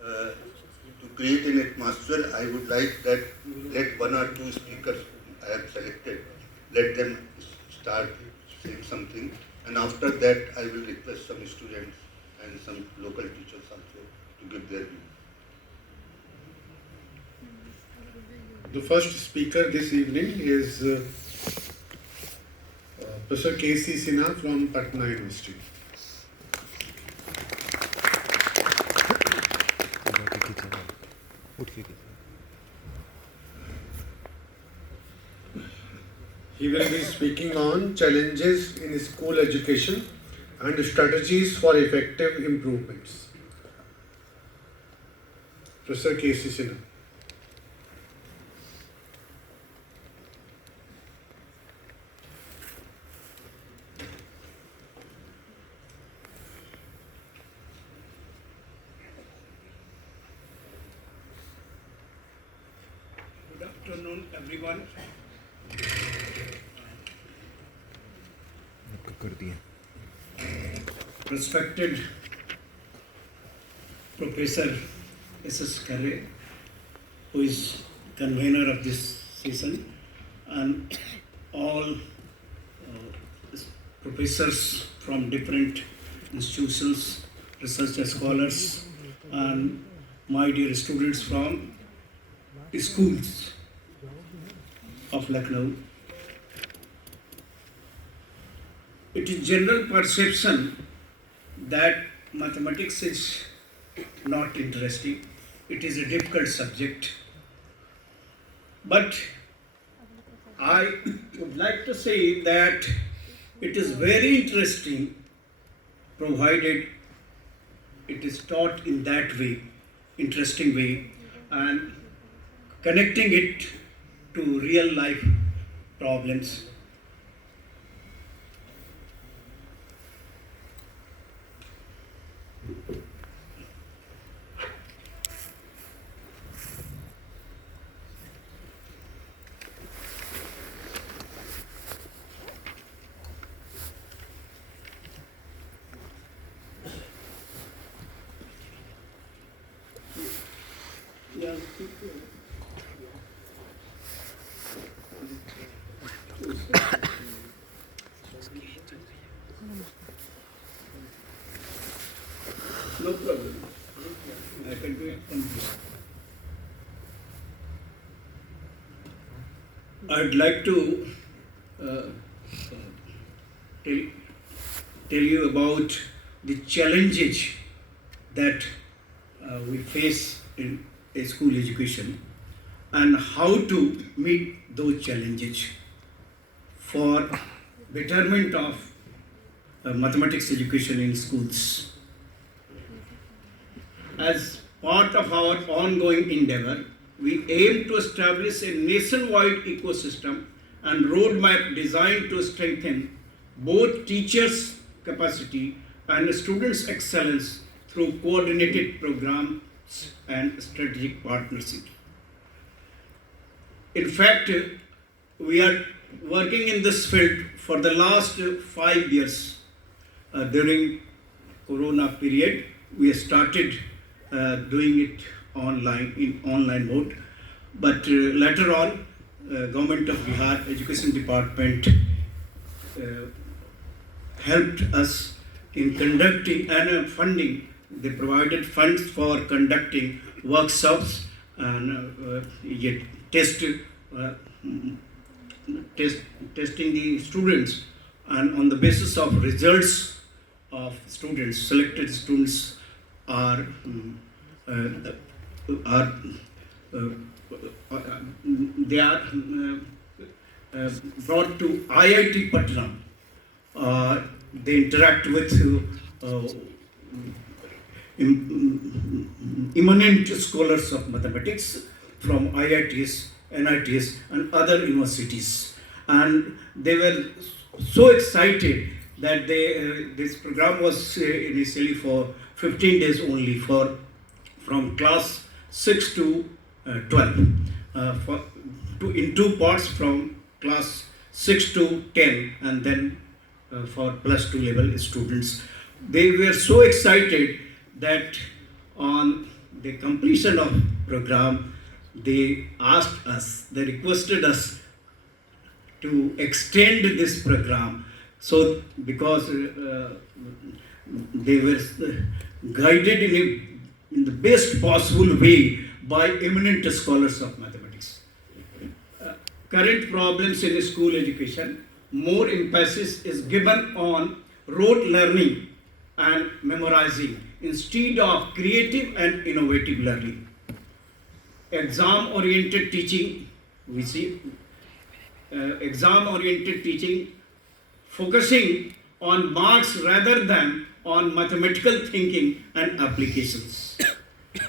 to create an atmosphere, I would like that let one or two speakers I have selected, let them start saying something, and after that I will request some students and some local teachers also to give their view. The first speaker this evening is Professor K.C. Sinha from Patna University. He will be speaking on challenges in school education and strategies for effective improvements. Professor K.C. Sinha. Good afternoon, everyone. Respected Professor S.S. Khare, who is convener of this session, and all professors from different institutions, research scholars, and my dear students from schools of Lucknow. It is general perception that mathematics is not interesting. It is a difficult subject. But I would like to say that it is very interesting provided it is taught in that way, interesting way, and connecting it to real life problems. Yeah. No problem. I can do it from here. I'd like to tell, tell you about the challenges that we face in a school education and how to meet those challenges for betterment of mathematics education in schools. As part of our ongoing endeavor, we aim to establish a nationwide ecosystem and roadmap designed to strengthen both teachers' capacity and students' excellence through coordinated programs and strategic partnership. In fact, we are working in this field for the last 5 years. During Corona period, we started doing it online, in online mode. But later on, Government of Bihar Education Department helped us in conducting and funding. They provided funds for conducting workshops and testing the students, and on the basis of results of students, selected students are they are brought to IIT Patna. They interact with eminent scholars of mathematics from IITs, NITs, and other universities, and they were so excited that this program was initially for 15 days only, from class 6 to 12, in two parts, from class 6 to 10, and then for +2 level students. They were so excited that on the completion of program, they asked us, they requested us to extend this program. So because they were guided in the best possible way by eminent scholars of mathematics. Current problems in school education, more emphasis is given on rote learning and memorizing instead of creative and innovative learning. Exam oriented teaching, we see exam oriented teaching focusing on marks rather than on mathematical thinking and applications.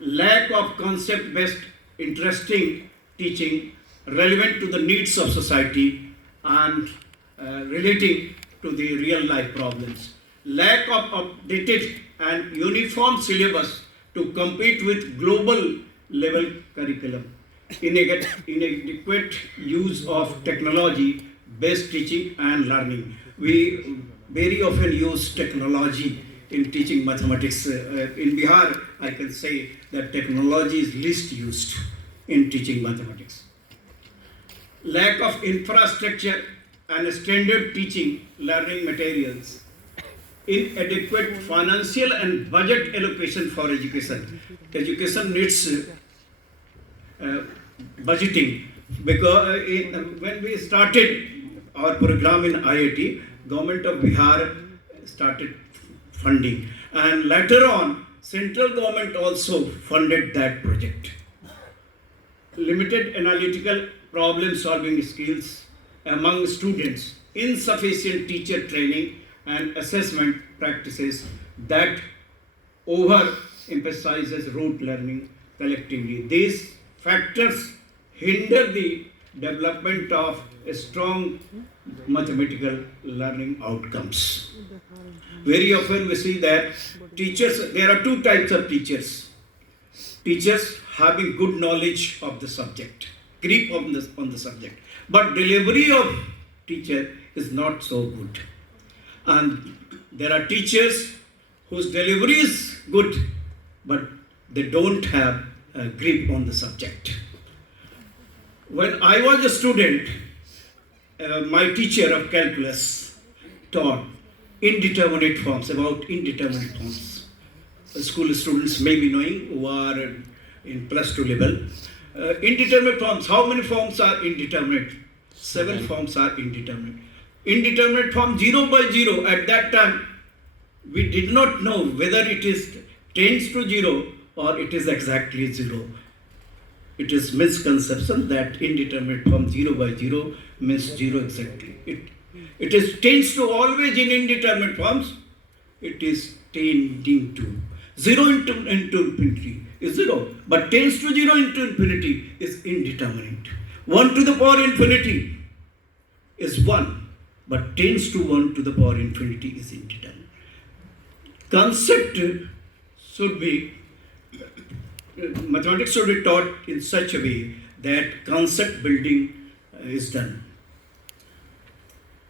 Lack of concept based interesting teaching relevant to the needs of society and relating to the real life problems. Lack of updated and uniform syllabus to compete with global level curriculum. Inadequate use of technology based teaching and learning. We very often use technology in teaching mathematics. In Bihar, I can say that technology is least used in teaching mathematics. Lack of infrastructure and standard teaching learning materials. Inadequate financial and budget allocation for education. Education needs budgeting because when we started our program in IIT, government of Bihar started funding, and later on central government also funded that project. Limited analytical problem solving skills among students, insufficient teacher training and assessment practices that over emphasizes rote learning collectively. These factors hinder the development of strong mathematical learning outcomes. Very often we see that teachers, there are two types of teachers. Teachers having good knowledge of the subject, grip on the subject, but delivery of teacher is not so good. And there are teachers whose delivery is good, but they don't have a grip on the subject. When I was a student, my teacher of calculus taught indeterminate forms, about indeterminate forms. School students may be knowing who are in plus 2 level. Indeterminate forms, how many forms are indeterminate? 7 forms are indeterminate. Indeterminate form 0 by 0, at that time we did not know whether it is tends to 0 or it is exactly 0. It is misconception that indeterminate form 0 by 0 means 0 exactly. It is tends to always in indeterminate forms, it is tending to. 0 into infinity is 0, but tends to 0 into infinity is indeterminate. 1 to the power infinity is 1, but tends to 1 to the power infinity is indeterminate. Concept should be, mathematics should be taught in such a way that concept building is done.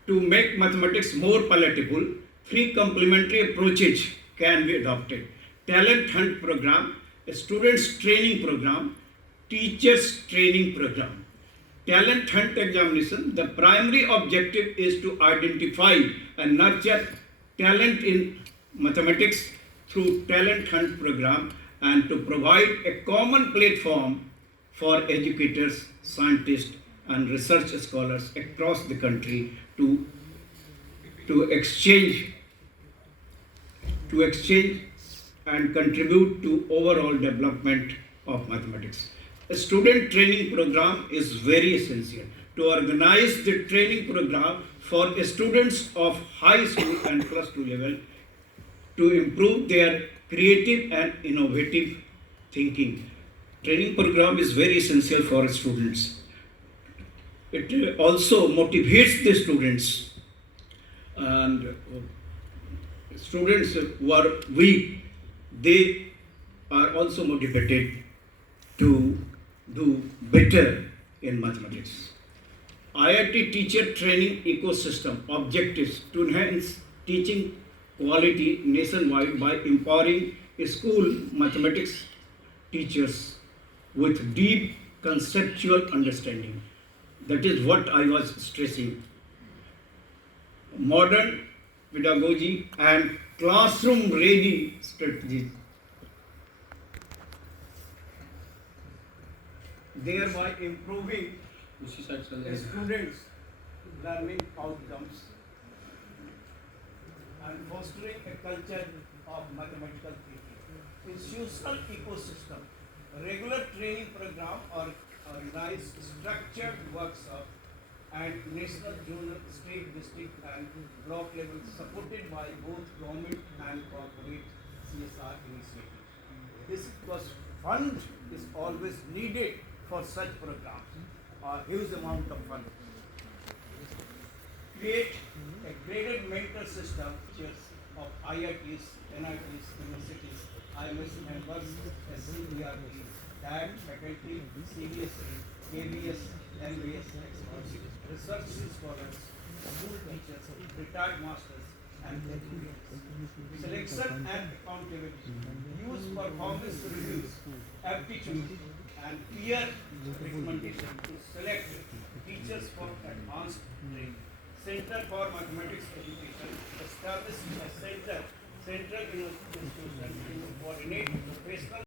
To make mathematics more palatable, 3 complementary approaches can be adopted. Talent hunt program, a students training program, teachers training program. Talent hunt examination, the primary objective is to identify and nurture talent in mathematics through talent hunt program and to provide a common platform for educators, scientists and research scholars across the country to exchange and contribute to overall development of mathematics. A student training program is very essential. To organize the training program for students of high school and plus 2 level to improve their creative and innovative thinking. Training program is very essential for students. It also motivates the students, and students who are weak, they are also motivated to do better in mathematics. IIT teacher training ecosystem objectives to enhance teaching quality nationwide by empowering school mathematics teachers with deep conceptual understanding. That is what I was stressing. Modern pedagogy and classroom ready strategies, thereby improving students' learning outcomes and fostering a culture of mathematical thinking. Institutional ecosystem, regular training program or organized structured workshop and national, zonal, state, district and block level supported by both government and corporate CSR initiatives. This was fund is always needed for such programs, a huge amount of fund. Create a graded mentor system of IITs, NITs, universities, IMS members, SCERT, that faculty, CBSE, KBS, MBS, experts, research scholars, school teachers, retired masters, and educators. Selection and accountability. Use performance reviews, aptitude, and peer recommendation to select teachers for advanced training. Center for Mathematics Education established a central institution to coordinate professional